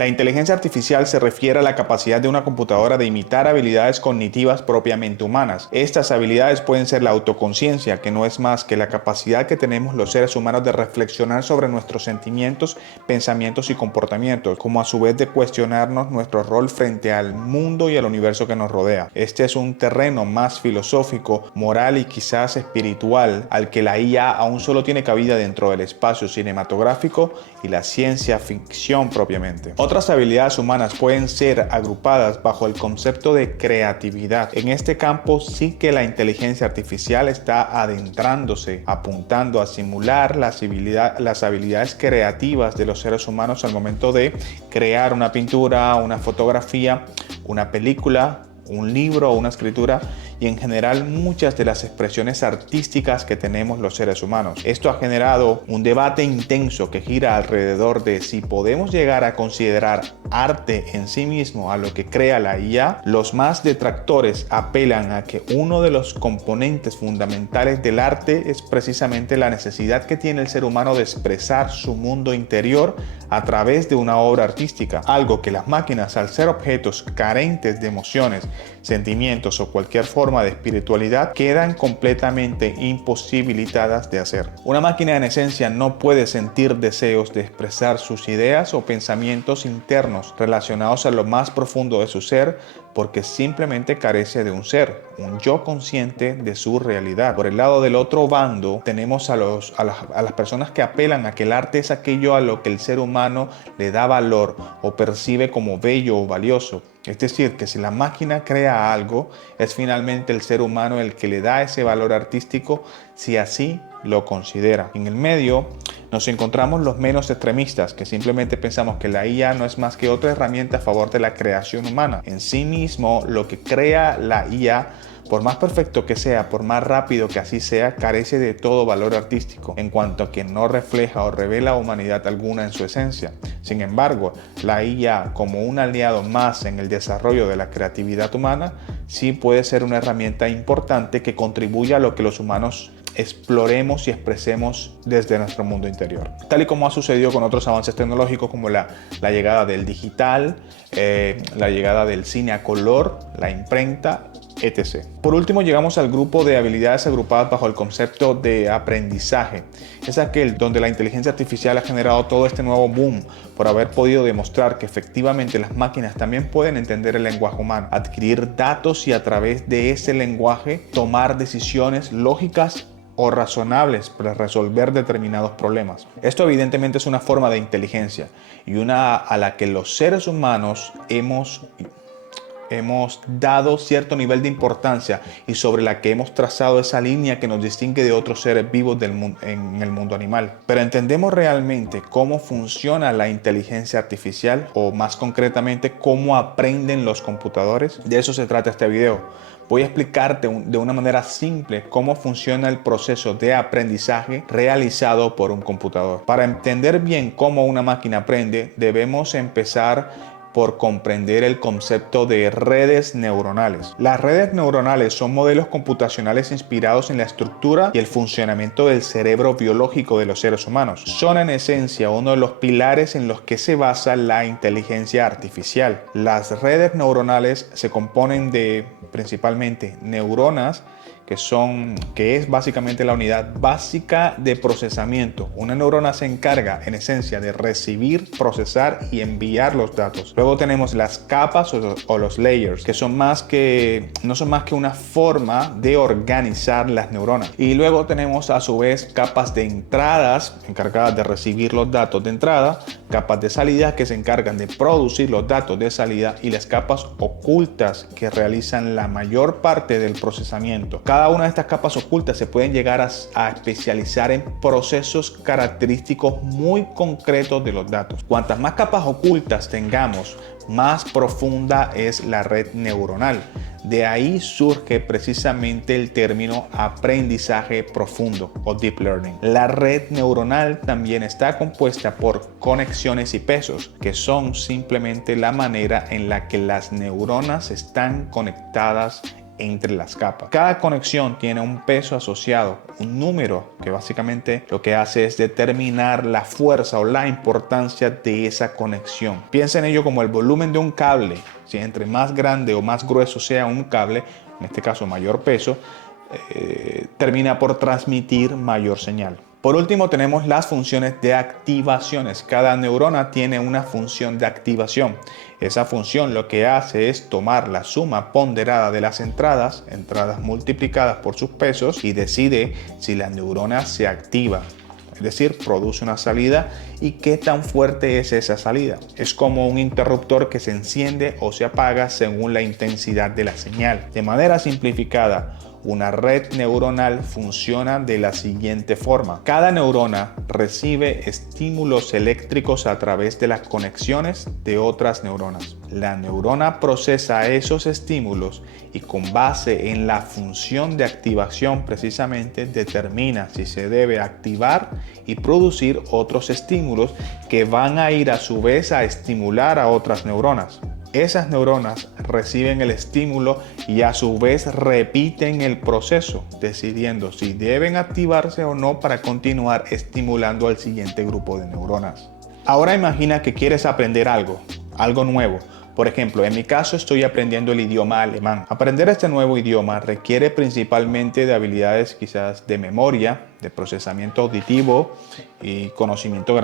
La inteligencia artificial se refiere a la capacidad de una computadora de imitar habilidades cognitivas propiamente humanas. Estas habilidades pueden ser la autoconciencia, que no es más que la capacidad que tenemos los seres humanos de reflexionar sobre nuestros sentimientos, pensamientos y comportamientos, como a su vez de cuestionarnos nuestro rol frente al mundo y al universo que nos rodea. Este es un terreno más filosófico, moral y quizás espiritual, al que la IA aún solo tiene cabida dentro del espacio cinematográfico y la ciencia ficción propiamente. Otras habilidades humanas pueden ser agrupadas bajo el concepto de creatividad. En este campo sí que la inteligencia artificial está adentrándose, apuntando a simular las habilidades creativas de los seres humanos al momento de crear una pintura, una fotografía, una película, un libro o una escritura, y en general muchas de las expresiones artísticas que tenemos los seres humanos. Esto ha generado un debate intenso que gira alrededor de si podemos llegar a considerar arte en sí mismo a lo que crea la IA. Los más detractores apelan a que uno de los componentes fundamentales del arte es precisamente la necesidad que tiene el ser humano de expresar su mundo interior a través de una obra artística, algo que las máquinas, al ser objetos carentes de emociones, sentimientos o cualquier forma de espiritualidad, quedan completamente imposibilitadas de hacer. Una máquina en esencia no puede sentir deseos de expresar sus ideas o pensamientos internos relacionados a lo más profundo de su ser, porque simplemente carece de un ser, un yo consciente de su realidad. Por el lado del otro bando tenemos a las personas que apelan a que el arte es aquello a lo que el ser humano le da valor o percibe como bello o valioso. Es decir, que si la máquina crea algo, es finalmente el ser humano el que le da ese valor artístico, si así lo considera. En el medio nos encontramos los menos extremistas, que simplemente pensamos que la IA no es más que otra herramienta a favor de la creación humana. En sí mismo, lo que crea la IA, por más perfecto que sea, por más rápido que así sea, carece de todo valor artístico, en cuanto a que no refleja o revela humanidad alguna en su esencia. Sin embargo, la IA, como un aliado más en el desarrollo de la creatividad humana, sí puede ser una herramienta importante que contribuya a lo que los humanos exploremos y expresemos desde nuestro mundo interior. Tal y como ha sucedido con otros avances tecnológicos como la llegada del digital, la llegada del cine a color, la imprenta, etc. Por último, llegamos al grupo de habilidades agrupadas bajo el concepto de aprendizaje. Es aquel donde la inteligencia artificial ha generado todo este nuevo boom por haber podido demostrar que efectivamente las máquinas también pueden entender el lenguaje humano, adquirir datos y a través de ese lenguaje tomar decisiones lógicas o razonables para resolver determinados problemas. Esto evidentemente es una forma de inteligencia y una a la que los seres humanos hemos dado cierto nivel de importancia y sobre la que hemos trazado esa línea que nos distingue de otros seres vivos en el mundo animal. Pero ¿entendemos realmente cómo funciona la inteligencia artificial o más concretamente cómo aprenden los computadores? De eso se trata este video. Voy a explicarte de una manera simple cómo funciona el proceso de aprendizaje realizado por un computador. Para entender bien cómo una máquina aprende, debemos empezar por comprender el concepto de redes neuronales. Las redes neuronales son modelos computacionales inspirados en la estructura y el funcionamiento del cerebro biológico de los seres humanos. Son en esencia uno de los pilares en los que se basa la inteligencia artificial. Las redes neuronales se componen de principalmente neuronas, que es básicamente la unidad básica de procesamiento. Una neurona se encarga en esencia de recibir, procesar y enviar los datos. Luego tenemos las capas o los layers, que no son más que una forma de organizar las neuronas. Y luego tenemos a su vez capas de entradas encargadas de recibir los datos de entrada, capas de salida que se encargan de producir los datos de salida y las capas ocultas que realizan la mayor parte del procesamiento. Cada una de estas capas ocultas se pueden llegar a especializar en procesos característicos muy concretos de los datos. Cuantas más capas ocultas tengamos, más profunda es la red neuronal. De ahí surge precisamente el término aprendizaje profundo o deep learning. La red neuronal también está compuesta por conexiones y pesos, que son simplemente la manera en la que las neuronas están conectadas entre las capas. Cada conexión tiene un peso asociado, un número que básicamente lo que hace es determinar la fuerza o la importancia de esa conexión. Piensa en ello como el volumen de un cable. Si entre más grande o más grueso sea un cable, en este caso mayor peso, termina por transmitir mayor señal. Por último, tenemos las funciones de activaciones. Cada neurona tiene una función de activación. Esa función lo que hace es tomar la suma ponderada de las entradas multiplicadas por sus pesos, y decide si la neurona se activa. Es decir, produce una salida y qué tan fuerte es esa salida. Es como un interruptor que se enciende o se apaga según la intensidad de la señal. De manera simplificada, una red neuronal funciona de la siguiente forma. Cada neurona recibe estímulos eléctricos a través de las conexiones de otras neuronas. La neurona procesa esos estímulos y, con base en la función de activación, precisamente determina si se debe activar y producir otros estímulos que van a ir a su vez a estimular a otras neuronas. Esas neuronas reciben el estímulo y a su vez repiten el proceso, decidiendo si deben activarse o no para continuar estimulando al siguiente grupo de neuronas. Ahora imagina que quieres aprender algo nuevo. Por ejemplo, en mi caso estoy aprendiendo el idioma alemán. Aprender este nuevo idioma requiere principalmente de habilidades quizás de memoria, de procesamiento auditivo y conocimiento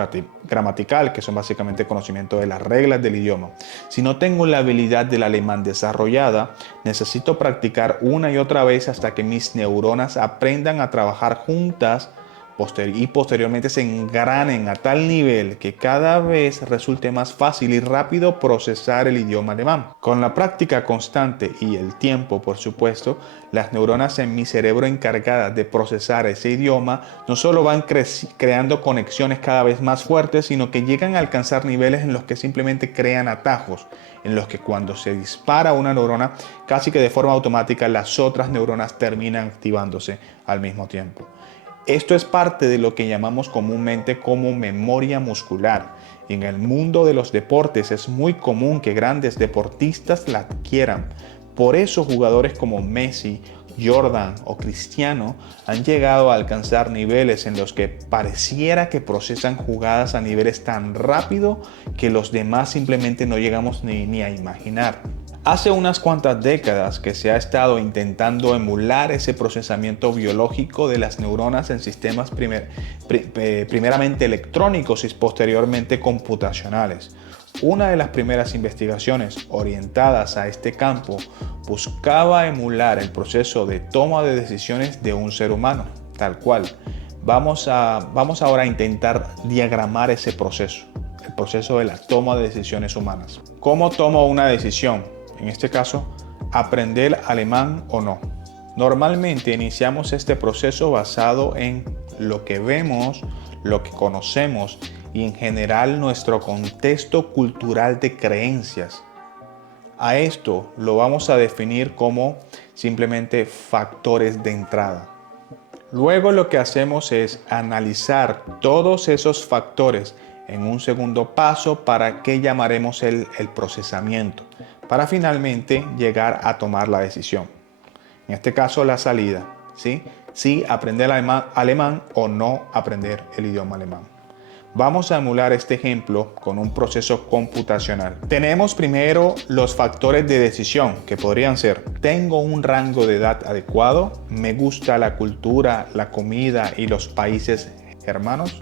gramatical, que son básicamente conocimiento de las reglas del idioma. Si no tengo la habilidad del alemán desarrollada, necesito practicar una y otra vez hasta que mis neuronas aprendan a trabajar juntas y posteriormente se engranen a tal nivel que cada vez resulte más fácil y rápido procesar el idioma alemán. Con la práctica constante y el tiempo, por supuesto, las neuronas en mi cerebro encargadas de procesar ese idioma no solo van creando conexiones cada vez más fuertes, sino que llegan a alcanzar niveles en los que simplemente crean atajos, en los que cuando se dispara una neurona, casi que de forma automática las otras neuronas terminan activándose al mismo tiempo. Esto es parte de lo que llamamos comúnmente como memoria muscular. Y en el mundo de los deportes es muy común que grandes deportistas la adquieran. Por eso jugadores como Messi, Jordan o Cristiano han llegado a alcanzar niveles en los que pareciera que procesan jugadas a niveles tan rápido que los demás simplemente no llegamos ni a imaginar. Hace unas cuantas décadas que se ha estado intentando emular ese procesamiento biológico de las neuronas en sistemas primeramente electrónicos y posteriormente computacionales. Una de las primeras investigaciones orientadas a este campo buscaba emular el proceso de toma de decisiones de un ser humano, tal cual. Vamos ahora a intentar diagramar ese proceso, el proceso de la toma de decisiones humanas. ¿Cómo tomo una decisión? En este caso, aprender alemán o no. Normalmente iniciamos este proceso basado en lo que vemos, lo que conocemos y en general nuestro contexto cultural de creencias. A esto lo vamos a definir como simplemente factores de entrada. Luego lo que hacemos es analizar todos esos factores en un segundo paso para que llamaremos el procesamiento, para finalmente llegar a tomar la decisión. En este caso, la salida, ¿sí? Si aprender alemán o no aprender el idioma alemán. Vamos a emular este ejemplo con un proceso computacional. Tenemos primero los factores de decisión, que podrían ser: tengo un rango de edad adecuado, me gusta la cultura, la comida y los países germanos,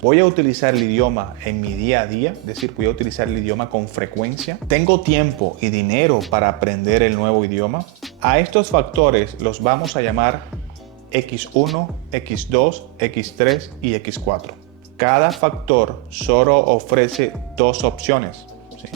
voy a utilizar el idioma en mi día a día, es decir, voy a utilizar el idioma con frecuencia, tengo tiempo y dinero para aprender el nuevo idioma. A estos factores los vamos a llamar X1, X2, X3 y X4. Cada factor solo ofrece dos opciones, ¿sí?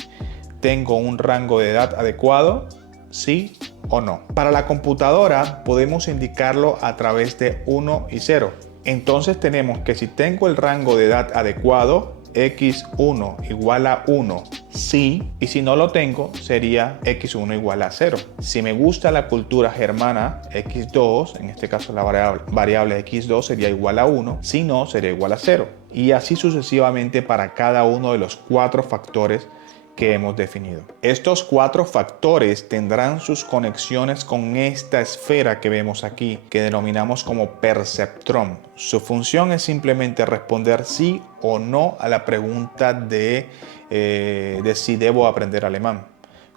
Tengo un rango de edad adecuado, sí o no. Para la computadora podemos indicarlo a través de 1 y 0. Entonces tenemos que si tengo el rango de edad adecuado, X1 igual a 1, sí, y si no lo tengo, sería X1 igual a 0. Si me gusta la cultura germana, X2, en este caso la variable X2 sería igual a 1, si no, sería igual a 0. Y así sucesivamente para cada uno de los 4 factores que hemos definido. Estos 4 factores tendrán sus conexiones con esta esfera que vemos aquí, que denominamos como perceptrón. Su función es simplemente responder sí o no a la pregunta de si debo aprender alemán.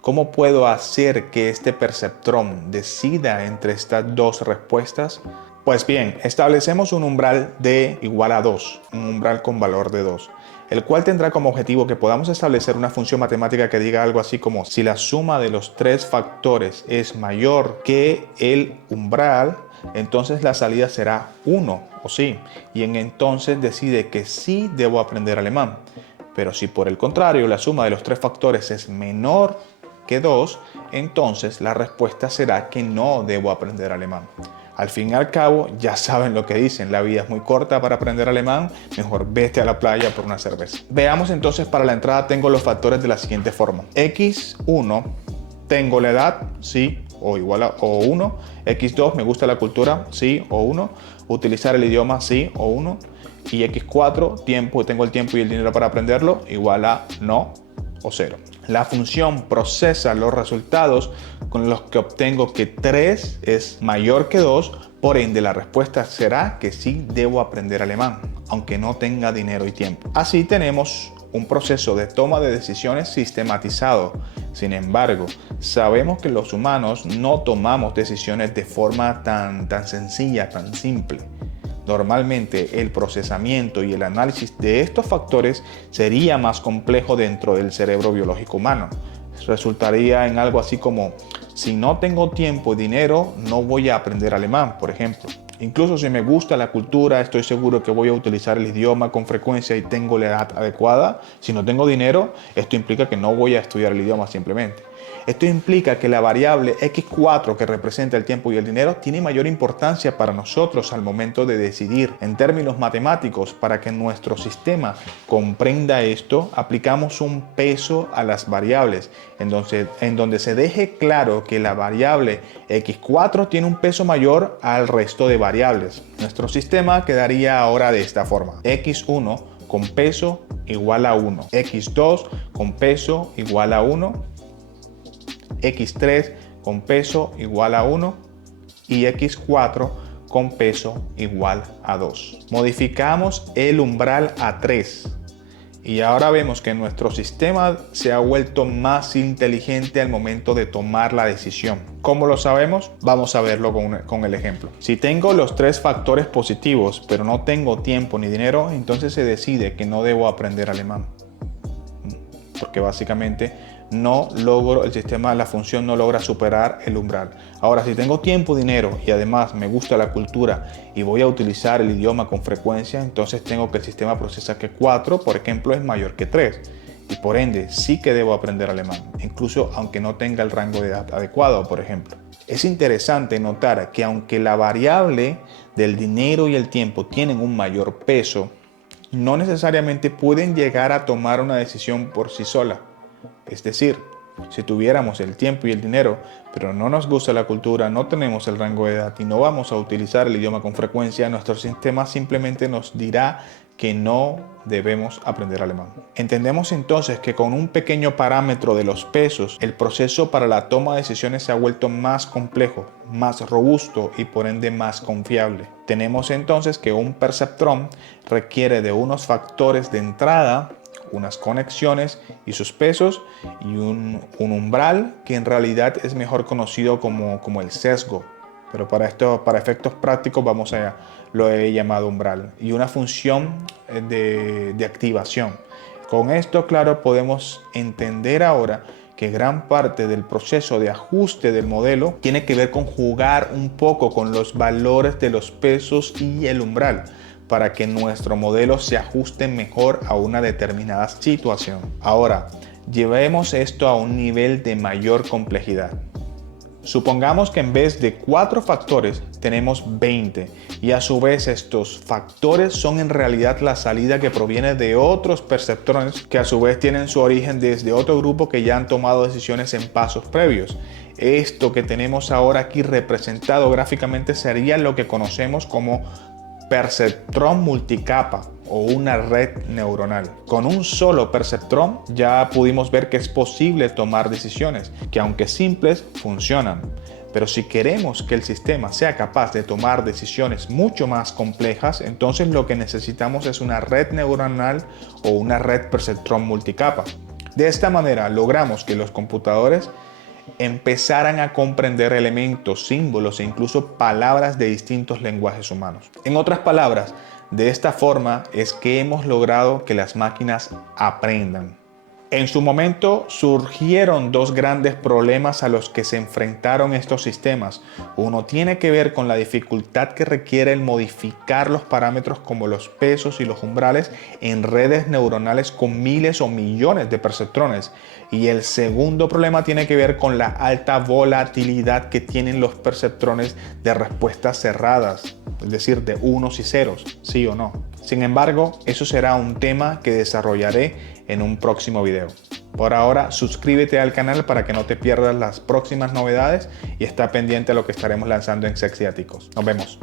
¿Cómo puedo hacer que este perceptrón decida entre estas 2 respuestas? Pues bien, establecemos un umbral de igual a 2, un umbral con valor de 2. El cual tendrá como objetivo que podamos establecer una función matemática que diga algo así como si la suma de los 3 factores es mayor que el umbral, entonces la salida será 1 o sí, y entonces decide que sí debo aprender alemán. Pero si por el contrario la suma de los 3 factores es menor que 2, entonces la respuesta será que no debo aprender alemán. Al fin y al cabo, ya saben lo que dicen, la vida es muy corta para aprender alemán, mejor vete a la playa por una cerveza. Veamos entonces, para la entrada tengo los factores de la siguiente forma. X1, tengo la edad, sí o igual a o 1. X2, me gusta la cultura, sí o 1. Utilizar el idioma, sí o 1. Y X4, tiempo, tengo el tiempo y el dinero para aprenderlo, igual a no o 0. La función procesa los resultados con los que obtengo que 3 es mayor que 2, por ende la respuesta será que sí debo aprender alemán, aunque no tenga dinero y tiempo. Así tenemos un proceso de toma de decisiones sistematizado. Sin embargo, sabemos que los humanos no tomamos decisiones de forma tan sencilla, tan simple. Normalmente el procesamiento y el análisis de estos factores sería más complejo dentro del cerebro biológico humano. Resultaría en algo así como, si no tengo tiempo y dinero, no voy a aprender alemán, por ejemplo. Incluso si me gusta la cultura, estoy seguro que voy a utilizar el idioma con frecuencia y tengo la edad adecuada. Si no tengo dinero, esto implica que no voy a estudiar el idioma simplemente. Esto implica que la variable X4, que representa el tiempo y el dinero, tiene mayor importancia para nosotros al momento de decidir. En términos matemáticos, para que nuestro sistema comprenda esto, aplicamos un peso a las variables, en donde se deje claro que la variable X4 tiene un peso mayor al resto de variables. Nuestro sistema quedaría ahora de esta forma: X1 con peso igual a 1, X2 con peso igual a 1, X3 con peso igual a 1 y X4 con peso igual a 2. Modificamos el umbral a 3 y ahora vemos que nuestro sistema se ha vuelto más inteligente al momento de tomar la decisión. ¿Cómo lo sabemos? Vamos a verlo con el ejemplo. Si tengo los 3 factores positivos pero no tengo tiempo ni dinero, entonces se decide que no debo aprender alemán, porque básicamente la función no logra superar el umbral. Ahora, si tengo tiempo, dinero y además me gusta la cultura y voy a utilizar el idioma con frecuencia, entonces tengo que el sistema procesa que 4, por ejemplo, es mayor que 3. Y por ende, sí que debo aprender alemán, incluso aunque no tenga el rango de edad adecuado, por ejemplo. Es interesante notar que aunque la variable del dinero y el tiempo tienen un mayor peso, no necesariamente pueden llegar a tomar una decisión por sí sola. Es decir, si tuviéramos el tiempo y el dinero, pero no nos gusta la cultura, no tenemos el rango de edad y no vamos a utilizar el idioma con frecuencia, nuestro sistema simplemente nos dirá que no debemos aprender alemán. Entendemos entonces que con un pequeño parámetro de los pesos, el proceso para la toma de decisiones se ha vuelto más complejo, más robusto y por ende más confiable. Tenemos entonces que un perceptrón requiere de unos factores de entrada, unas conexiones y sus pesos, y un umbral que en realidad es mejor conocido como el sesgo, pero para efectos prácticos lo he llamado umbral, y una función de activación. Con esto, claro, podemos entender ahora que gran parte del proceso de ajuste del modelo tiene que ver con jugar un poco con los valores de los pesos y el umbral, para que nuestro modelo se ajuste mejor a una determinada situación. Ahora, llevemos esto a un nivel de mayor complejidad. Supongamos que en vez de 4 factores tenemos 20 y a su vez estos factores son en realidad la salida que proviene de otros perceptrones que a su vez tienen su origen desde otro grupo que ya han tomado decisiones en pasos previos. Esto que tenemos ahora aquí representado gráficamente sería lo que conocemos como perceptrón multicapa. o una red neuronal. Con un solo perceptrón ya pudimos ver que es posible tomar decisiones que, aunque simples, funcionan. Pero si queremos que el sistema sea capaz de tomar decisiones mucho más complejas, entonces lo que necesitamos es una red neuronal o una red perceptrón multicapa. De esta manera logramos que los computadores empezaran a comprender elementos, símbolos e incluso palabras de distintos lenguajes humanos. En otras palabras, de esta forma es que hemos logrado que las máquinas aprendan. En su momento surgieron dos grandes problemas a los que se enfrentaron estos sistemas. Uno tiene que ver con la dificultad que requiere el modificar los parámetros como los pesos y los umbrales en redes neuronales con miles o millones de perceptrones. Y el segundo problema tiene que ver con la alta volatilidad que tienen los perceptrones de respuestas cerradas, es decir, de unos y ceros, sí o no. Sin embargo, eso será un tema que desarrollaré en un próximo video. Por ahora, suscríbete al canal para que no te pierdas las próximas novedades y está pendiente a lo que estaremos lanzando en Sexiáticos. Nos vemos.